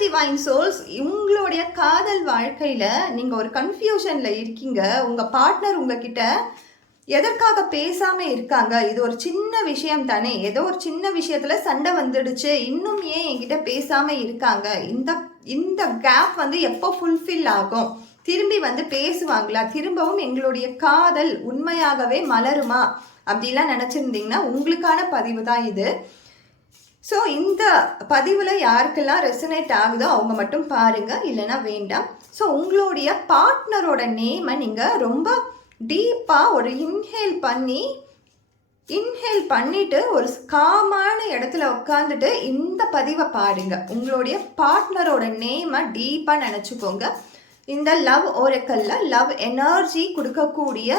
Divine souls உங்களுடைய காதல் வாழ்க்கையில் நீங்கள் ஒரு கன்ஃபியூஷனில் இருக்கீங்க. உங்கள் பார்ட்னர் உங்ககிட்ட எதற்காக பேசாமல் இருக்காங்க? இது ஒரு சின்ன விஷயம் தானே. ஏதோ ஒரு சின்ன விஷயத்தில் சண்டை வந்துடுச்சு. இன்னும் ஏன் என்கிட்ட பேசாமல் இருக்காங்க? இந்த இந்த கேப் வந்து எப்போ ஃபுல்ஃபில் ஆகும்? திரும்பி வந்து பேசுவாங்களா? திரும்பவும் எங்களுடைய காதல் உண்மையாகவே மலருமா? அப்படிலாம் நினச்சிருந்தீங்கன்னா உங்களுக்கான பதிவு தான் இது. ஸோ இந்த பதிவில் யாருக்கெல்லாம் ரெசனேட் ஆகுதோ அவங்க மட்டும் பாருங்கள் இல்லைன்னா வேண்டாம். ஸோ உங்களுடைய பார்ட்னரோட நேமை நீங்கள் ரொம்ப டீப்பாக ஒரு இன்ஹேல் பண்ணி இன்ஹேல் பண்ணிவிட்டு ஒரு காமான இடத்துல உட்காந்துட்டு இந்த பதிவை பாருங்க உங்களுடைய பார்ட்னரோட நேமை டீப்பாக நினச்சிக்கோங்க. இந்த லவ் ஓரக்கல்ல லவ் எனர்ஜி கொடுக்கக்கூடிய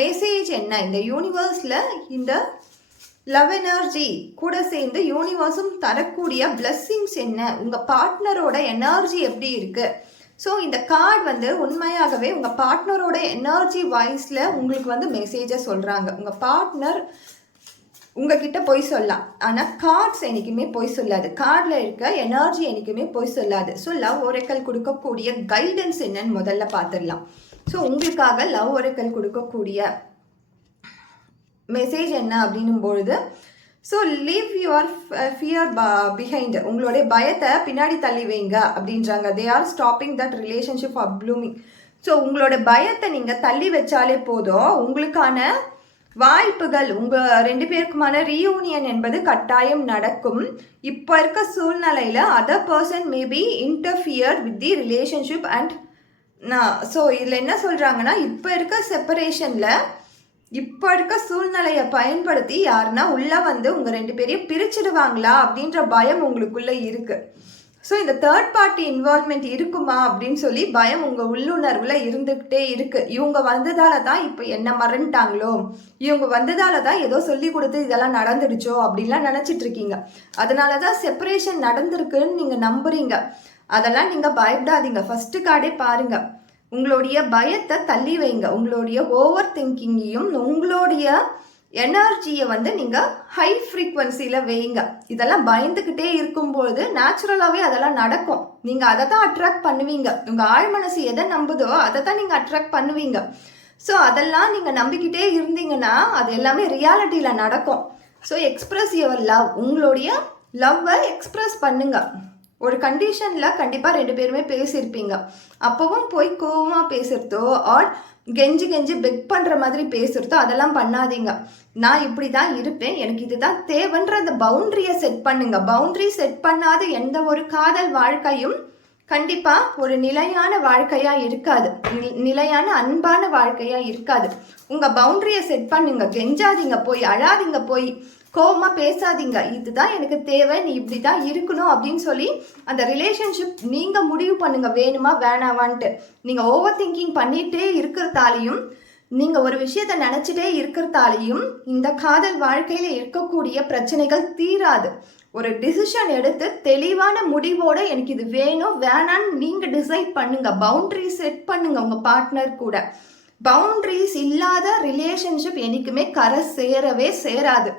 மெசேஜ் என்ன? இந்த யூனிவர்ஸில் இந்த லவ் எனர்ஜி கூட சேர்ந்து யூனிவர்ஸும் தரக்கூடிய பிளஸ்ஸிங்ஸ் என்ன? உங்கள் பார்ட்னரோட எனர்ஜி எப்படி இருக்குது ஸோ இந்த கார்டு வந்து உண்மையாகவே உங்கள் பார்ட்னரோட எனர்ஜி வாய்ஸில் உங்களுக்கு வந்து மெசேஜை சொல்கிறாங்க உங்கள் பார்ட்னர் உங்ககிட்ட பொய் சொல்லலாம். ஆனால் கார்ட்ஸ் என்றைக்குமே பொய் சொல்லாது. கார்டில் இருக்க எனர்ஜி என்றைக்குமே பொய் சொல்லாது. ஸோ லவ் ஒரக்கல் கொடுக்கக்கூடிய கைடன்ஸ் என்னன்னு முதல்ல பார்த்துடலாம். ஸோ உங்களுக்காக லவ் ஒரக்கல் கொடுக்கக்கூடிய மெசேஜ் என்ன அப்படின்னும் பொழுது so leave your fear behind உங்களுடைய பயத்தை பின்னாடி தள்ளி வைங்க அப்படின்றாங்க. They are stopping that relationship of blooming so உங்களோட பயத்தை நீங்கள் தள்ளி வச்சாலே போதும். உங்களுக்கான வாய்ப்புகள் உங்கள் ரெண்டு பேருக்குமான ரீயூனியன் என்பது கட்டாயம் நடக்கும். இப்போ இருக்க சூழ்நிலையில் other person maybe interfere with the relationship and நான் ஸோ இதில் என்ன சொல்கிறாங்கன்னா இப்போ இருக்க செப்பரேஷனில் இப்போ இருக்க சூழ்நிலையை பயன்படுத்தி யாருன்னா உள்ளே வந்து உங்கள் ரெண்டு பேரையும் பிரிச்சிடுவாங்களா அப்படின்ற பயம் உங்களுக்குள்ளே இருக்குது ஸோ இந்த தேர்ட் பார்ட்டி இன்வால்மெண்ட் இருக்குமா அப்படின்னு சொல்லி பயம் உங்கள் உள்ளுணர்வில் இருந்துக்கிட்டே இருக்குது இவங்க வந்ததால தான் இப்போ என்ன மறந்துட்டாங்களோ இவங்க வந்ததால தான் ஏதோ சொல்லி கொடுத்து இதெல்லாம் நடந்துடுச்சோ அப்படின்லாம் நினச்சிட்டு இருக்கீங்க. அதனால தான் செப்பரேஷன் நடந்திருக்குன்னு நீங்கள் நம்புறீங்க. அதெல்லாம் நீங்கள் பயப்படாதீங்க. ஃபஸ்ட்டு கார்டே பாருங்கள் உங்களுடைய பயத்தை தள்ளி வைங்க. உங்களுடைய ஓவர் திங்கிங்கையும் உங்களுடைய எனர்ஜியை வந்து நீங்கள் ஹை ஃப்ரீக்வன்சியில் வைங்க. இதெல்லாம் பயந்துக்கிட்டே இருக்கும்பொழுது நேச்சுரலாகவே அதெல்லாம் நடக்கும். நீங்கள் அதை தான் அட்ராக்ட் பண்ணுவீங்க உங்கள் ஆழ்மனசு எதை நம்புதோ அதை தான் நீங்கள் அட்ராக்ட் பண்ணுவீங்க. ஸோ அதெல்லாம் நீங்கள் நம்பிக்கிட்டே இருந்தீங்கன்னா அது எல்லாமே ரியாலிட்டியில் நடக்கும். ஸோ எக்ஸ்ப்ரெஸ் யுவர் லவ் உங்களுடைய லவ்வை எக்ஸ்ப்ரெஸ் பண்ணுங்கள் ஒரு கண்டிஷனில் கண்டிப்பாக ரெண்டு பேருமே பேசியிருப்பீங்க. அப்போவும் போய் கோவமாக பேசுகிறதோ ஆர் கெஞ்சி கெஞ்சி பெக் பண்ணுற மாதிரி பேசுகிறதோ அதெல்லாம் பண்ணாதீங்க. நான் இப்படி தான் இருப்பேன். எனக்கு இதுதான் தேவைன்ற அந்த பவுண்ட்ரியை செட் பண்ணுங்க. பவுண்ட்ரி செட் பண்ணாத எந்த ஒரு காதல் வாழ்க்கையும் கண்டிப்பாக ஒரு நிலையான வாழ்க்கையாக இருக்காது. நிலையான அன்பான வாழ்க்கையாக இருக்காது. உங்கள் பவுண்ட்ரியை செட் பண்ணுங்க. கெஞ்சாதீங்க. போய் அழாதீங்க. போய் கோவமாக பேசாதீங்க. இதுதான் எனக்கு தேவை. நீ இப்படி தான் இருக்கணும் அப்படின்னு சொல்லி அந்த ரிலேஷன்ஷிப் நீங்கள் முடிவு பண்ணுங்க. வேணுமா வேணாவான்ட்டு நீங்கள் ஓவர் திங்கிங் பண்ணிகிட்டே இருக்கிறதாலையும் நீங்கள் ஒரு விஷயத்தை நினச்சிட்டே இருக்கிறதாலையும் இந்த காதல் வாழ்க்கையில் இருக்கக்கூடிய பிரச்சனைகள் தீராது. ஒரு டிசிஷன் எடுத்து தெளிவான முடிவோட எனக்கு இது வேணும் வேணான்னு நீங்கள் டிசைட் பண்ணுங்க. பவுண்ட்ரி செட் பண்ணுங்க உங்கள் பார்ட்னர் கூட. பவுண்ட்ரிஸ் இல்லாத ரிலேஷன்ஷிப் என்றைக்குமே கரை சேரவே சேராது.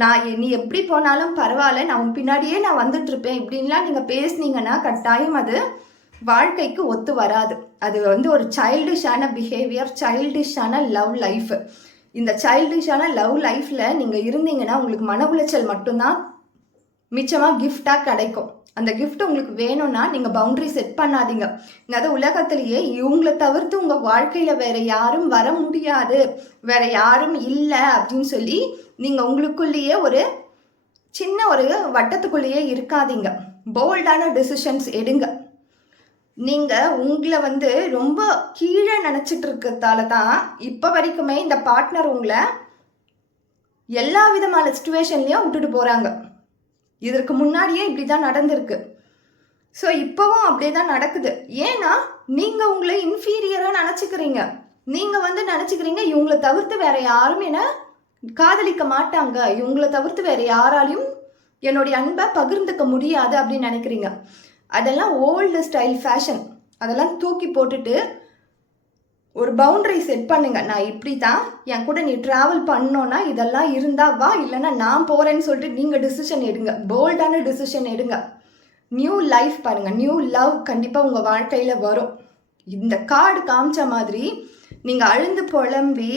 நான் நீ எப்படி போனாலும் பரவாயில்ல நான் உன் பின்னாடியே நான் வந்துட்டு இருப்பேன் இப்படின்லாம் நீங்கள் பேசுனீங்கன்னா கட்டாயம் அது வாழ்க்கைக்கு ஒத்து வராது. அது வந்து ஒரு சைல்டிஷான பிஹேவியர் சைல்டிஷான லவ் லைஃப் இந்த சைல்டிஷான லவ் லைஃப்பில் நீங்கள் இருந்தீங்கன்னா உங்களுக்கு மன உளைச்சல் மட்டும்தான் மிச்சமாக கிஃப்டாக கிடைக்கும். அந்த கிஃப்ட் உங்களுக்கு வேணும்னா நீங்கள் பவுண்ட்ரி செட் பண்ணாதீங்க. அது உலகத்திலேயே இவங்களை தவிர்த்து உங்கள் வாழ்க்கையில் வேற யாரும் வர முடியாது. வேற யாரும் இல்லை அப்படின்னு சொல்லி நீங்கள் உங்களுக்குள்ளேயே ஒரு சின்ன ஒரு வட்டத்துக்குள்ளேயே இருக்காதீங்க. போல்டான டெசிஷன்ஸ் எடுங்க. நீங்கள் உங்களை வந்து ரொம்ப கீழே நினச்சிட்டு இருக்கிறதால தான் இப்போ வரைக்குமே இந்த பார்ட்னர் உங்களை எல்லா விதமான சுச்சுவேஷன்லேயும் விட்டுட்டு போகிறாங்க இதற்கு முன்னாடியே இப்படி தான் நடந்திருக்கு. ஸோ இப்போவும் அப்படியே தான் நடக்குது. ஏன்னா நீங்கள் உங்களை இன்ஃபீரியராக நினச்சிக்கிறீங்க. நீங்கள் வந்து நினச்சிக்கிறீங்க இவங்களை தவிர்த்து வேற யாரும் என்ன காதலிக்க மாட்டாங்க. இவங்களை தவிர்த்து வேற யாராலையும் என்னுடைய அன்பை பகிர்ந்துக்க முடியாது அப்படின்னு நினைக்கிறீங்க. அதெல்லாம் ஓல்டு ஸ்டைல் ஃபேஷன் அதெல்லாம் தூக்கி போட்டுட்டு ஒரு பவுண்டரி செட் பண்ணுங்க. நான் இப்படி தான் என் கூட நீ ட்ராவல் பண்ணோன்னா இதெல்லாம் இருந்தா வா இல்லைன்னா நான் போகிறேன்னு சொல்லிட்டு நீங்கள் டிசிஷன் எடுங்க. போல்டான டிசிஷன் எடுங்க. நியூ லைஃப் பாருங்க. நியூ லவ் கண்டிப்பாக உங்கள் வாழ்க்கையில் வரும். இந்த கார்டு காமிச்ச மாதிரி நீங்கள் அழுந்து புலம்பி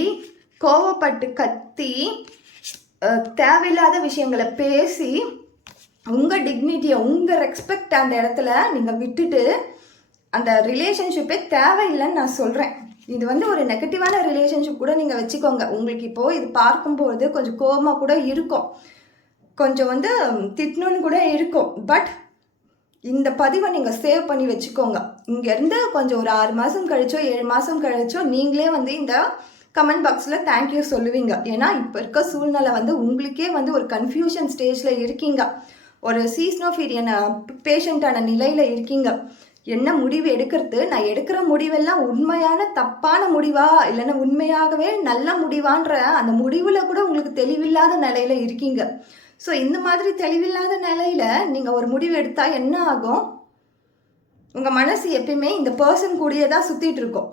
கோவப்பட்டு கத்தி தேவையில்லாத விஷயங்களை பேசி உங்கள் டிக்னிட்டியை உங்கள் ரெஸ்பெக்ட் அந்த இடத்துல நீங்கள் விட்டுட்டு அந்த ரிலேஷன்ஷிப்பே தேவையில்லைன்னு நான் சொல்கிறேன் இது வந்து ஒரு நெகட்டிவான ரிலேஷன்ஷிப் கூட நீங்கள் வச்சுக்கோங்க. உங்களுக்கு இப்போது இது பார்க்கும்போது கொஞ்சம் கோபமாக கூட இருக்கும். கொஞ்சம் வந்து திட்டணுன்னு கூட இருக்கும். பட் இந்த பதிவை நீங்கள் சேவ் பண்ணி வச்சுக்கோங்க. இங்கேருந்து கொஞ்சம் ஒரு ஆறு மாதம் கழிச்சோ ஏழு மாதம் கழிச்சோ நீங்களே வந்து இந்த கமெண்ட் பாக்ஸில் தேங்க்யூ சொல்லுவீங்க. ஏன்னா இப்போ இருக்க சூழ்நிலை வந்து உங்களுக்கே வந்து ஒரு கன்ஃபியூஷன் ஸ்டேஜில் இருக்கீங்க. ஒரு சீஸ்னோஃபீரியன் பேஷண்ட்டான நிலையில் இருக்கீங்க. என்ன முடிவு எடுக்கிறது? நான் எடுக்கிற முடிவெல்லாம் உண்மையான தப்பான முடிவா? இல்லைன்னா உண்மையாகவே நல்ல முடிவான்ற அந்த முடிவில் கூட உங்களுக்கு தெளிவில்லாத நிலையில் இருக்கீங்க. ஸோ இந்த மாதிரி தெளிவில்லாத நிலையில் நீங்கள் ஒரு முடிவு எடுத்தால் என்ன ஆகும்? உங்கள் மனசு எப்பயுமே இந்த பர்சன் கூடயே தான் சுற்றிட்டு இருக்கும்.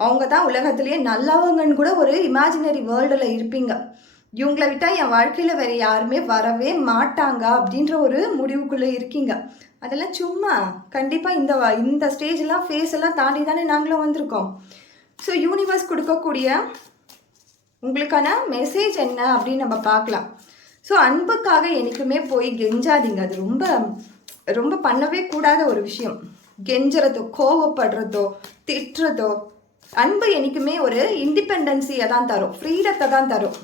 அவங்க தான் உலகத்துலேயே நல்லவங்கன்னு கூட ஒரு இமேஜினரி வேர்ல்டில் இருப்பீங்க. இவங்கள விட்டால் என் வாழ்க்கையில் வேறு யாருமே வரவே மாட்டாங்க அப்படின்ற ஒரு முடிவுக்குள்ளே இருக்கீங்க. அதெல்லாம் சும்மா கண்டிப்பாக இந்த இந்த ஸ்டேஜ்லாம் ஃபேஸ் எல்லாம் தாண்டி தானே நாங்களும் வந்திருக்கோம். ஸோ யூனிவர்ஸ் கொடுக்கக்கூடிய உங்களுக்கான மெசேஜ் என்ன அப்படின்னு நம்ம பார்க்கலாம். ஸோ அன்புக்காக என்றைக்குமே போய் கெஞ்சாதீங்க. அது ரொம்ப ரொம்ப பண்ணவே கூடாத ஒரு விஷயம். கெஞ்சுறதோ கோவப்படுறதோ திட்டுறதோ அன்பு என்றைக்குமே ஒரு இண்டிபெண்டன்சியை தான் தரும். ஃப்ரீடத்தை தான் தரும்.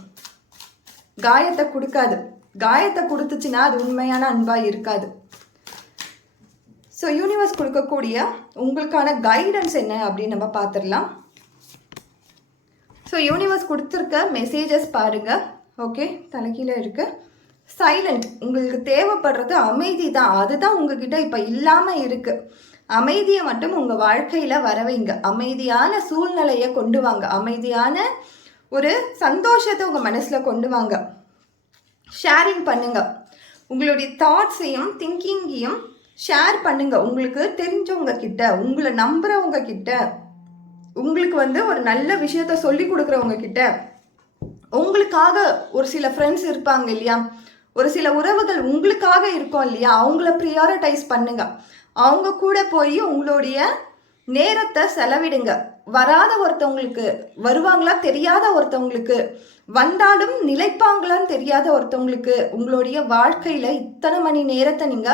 காயத்தை கொடுக்காது. காயத்தை கொடுத்துச்சுன்னா அது உண்மையான அன்பாக இருக்காது. ஸோ யூனிவர்ஸ் கொடுக்கக்கூடிய உங்களுக்கான கைடன்ஸ் என்ன அப்படின்னு நம்ம பார்த்துடலாம். ஸோ யூனிவர்ஸ் கொடுத்துருக்க மெசேஜஸ் பாருங்கள் ஓகே தலைகீழ இருக்குது சைலண்ட் உங்களுக்கு தேவைப்படுறது அமைதி தான். அதுதான் உங்ககிட்ட இப்போ இல்லாமல் இருக்குது அமைதியை மட்டும் உங்கள் வாழ்க்கையில் வரவைங்க. அமைதியான சூழ்நிலையை கொண்டு வாங்க. அமைதியான ஒரு சந்தோஷத்தை உங்கள் மனசில் கொண்டு வாங்க. ஷேரிங் பண்ணுங்க. உங்களுடைய தாட்ஸையும் திங்கிங்கையும் ஷேர் பண்ணுங்க. உங்களுக்கு தெரிஞ்சவங்க கிட்ட உங்களை நம்புறவங்க கிட்ட உங்களுக்கு வந்து ஒரு நல்ல விஷயத்த சொல்லி கொடுக்குறவங்க கிட்ட உங்களுக்காக ஒரு சில ஃப்ரெண்ட்ஸ் இருப்பாங்க இல்லையா? ஒரு சில உறவுகள் உங்களுக்காக இருக்கும் இல்லையா? அவங்கள ப்ரியாரிட்டைஸ் பண்ணுங்க. அவங்க கூட போய் உங்களுடைய நேரத்தை செலவிடுங்க. வராத ஒருத்தவங்களுக்கு வருவாங்களா தெரியாத ஒருத்தவங்களுக்கு வந்தாலும் நிலைப்பாங்களான்னு தெரியாத ஒருத்தவங்களுக்கு உங்களுடைய வாழ்க்கையில இத்தனை மணி நேரத்தை நீங்க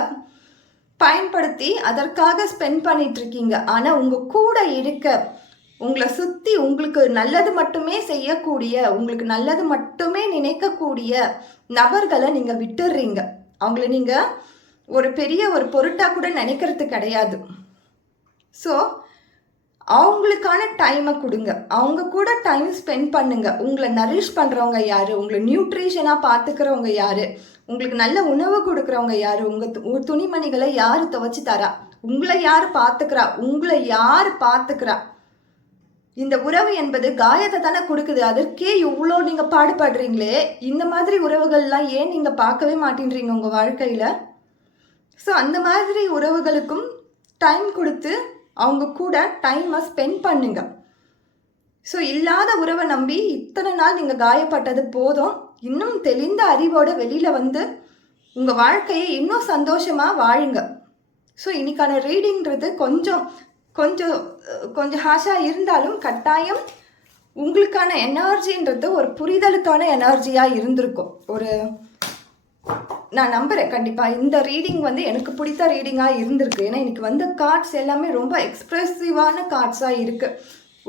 பயன்படுத்தி அதற்காக ஸ்பெண்ட் பண்ணிட்டு இருக்கீங்க ஆனா உங்க கூட இருக்க உங்களை சுத்தி உங்களுக்கு நல்லது மட்டுமே செய்யக்கூடிய உங்களுக்கு நல்லது மட்டுமே நினைக்கக்கூடிய நபர்களை நீங்க விட்டுடுறீங்க அவங்கள நீங்க ஒரு பெரிய ஒரு பொருட்டா கூட நினைக்கிறது கிடையாது. ஸோ அவங்களுக்கான டைமை கொடுங்க. அவங்க கூட டைம் ஸ்பெண்ட் பண்ணுங்க. உங்களை நரிஷ் பண்ணுறவங்க யாரு? உங்களை நியூட்ரிஷனாக பார்த்துக்கிறவங்க யாரு? உங்களுக்கு நல்ல உணவு கொடுக்குறவங்க யாரு? உங்கள் து- துணிமணிகளை யார் துவச்சி தரா? உங்களை யார் பார்த்துக்கிறா உங்களை யார் பார்த்துக்கிறா இந்த உறவு என்பது காயத்தை தானே கொடுக்குது. அதற்கே இவ்வளோ நீங்கள் பாடுபடுறீங்களே. இந்த மாதிரி உறவுகள்லாம் ஏன் நீங்கள் பார்க்கவே மாட்டேன்றீங்க உங்கள் வாழ்க்கையில்? ஸோ அந்த மாதிரி உறவுகளுக்கும் டைம் கொடுத்து அவங்க கூட டைமை ஸ்பெண்ட் பண்ணுங்க. ஸோ இல்லாத உறவை நம்பி இத்தனை நாள் நீங்கள் காயப்பட்டது போதும். இன்னும் தெளிந்த அறிவோட வெளியில் வந்து உங்கள் வாழ்க்கையை இன்னும் சந்தோஷமாக வாழுங்க. ஸோ இன்னைக்கான ரீடிங்கிறது கொஞ்சம் கொஞ்சம் கொஞ்சம் ஹாஷாக இருந்தாலும் கட்டாயம் உங்களுக்கான எனர்ஜின்றது ஒரு புரிதலுக்கான எனர்ஜியாக இருந்திருக்கும். ஒரு நான் நம்புகிறேன் கண்டிப்பாக இந்த ரீடிங் வந்து எனக்கு பிடித்த ரீடிங்காக இருந்திருக்கு. ஏன்னா எனக்கு வந்த கார்ட்ஸ் எல்லாமே ரொம்ப எக்ஸ்ப்ரெசிவான கார்ட்ஸாக இருக்குது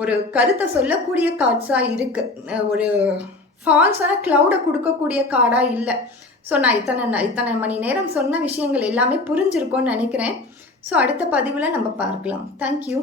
ஒரு கருத்தை சொல்லக்கூடிய கார்ட்ஸாக இருக்குது ஒரு ஃபால்ஸான க்ளவுடை கொடுக்கக்கூடிய கார்டாக இல்லை. ஸோ நான் இத்தனை இத்தனை மணி நேரம் சொன்ன விஷயங்கள் எல்லாமே புரிஞ்சிருக்கோன்னு நினைக்கிறேன். ஸோ அடுத்த பதிவில் நம்ம பார்க்கலாம். தேங்க்யூ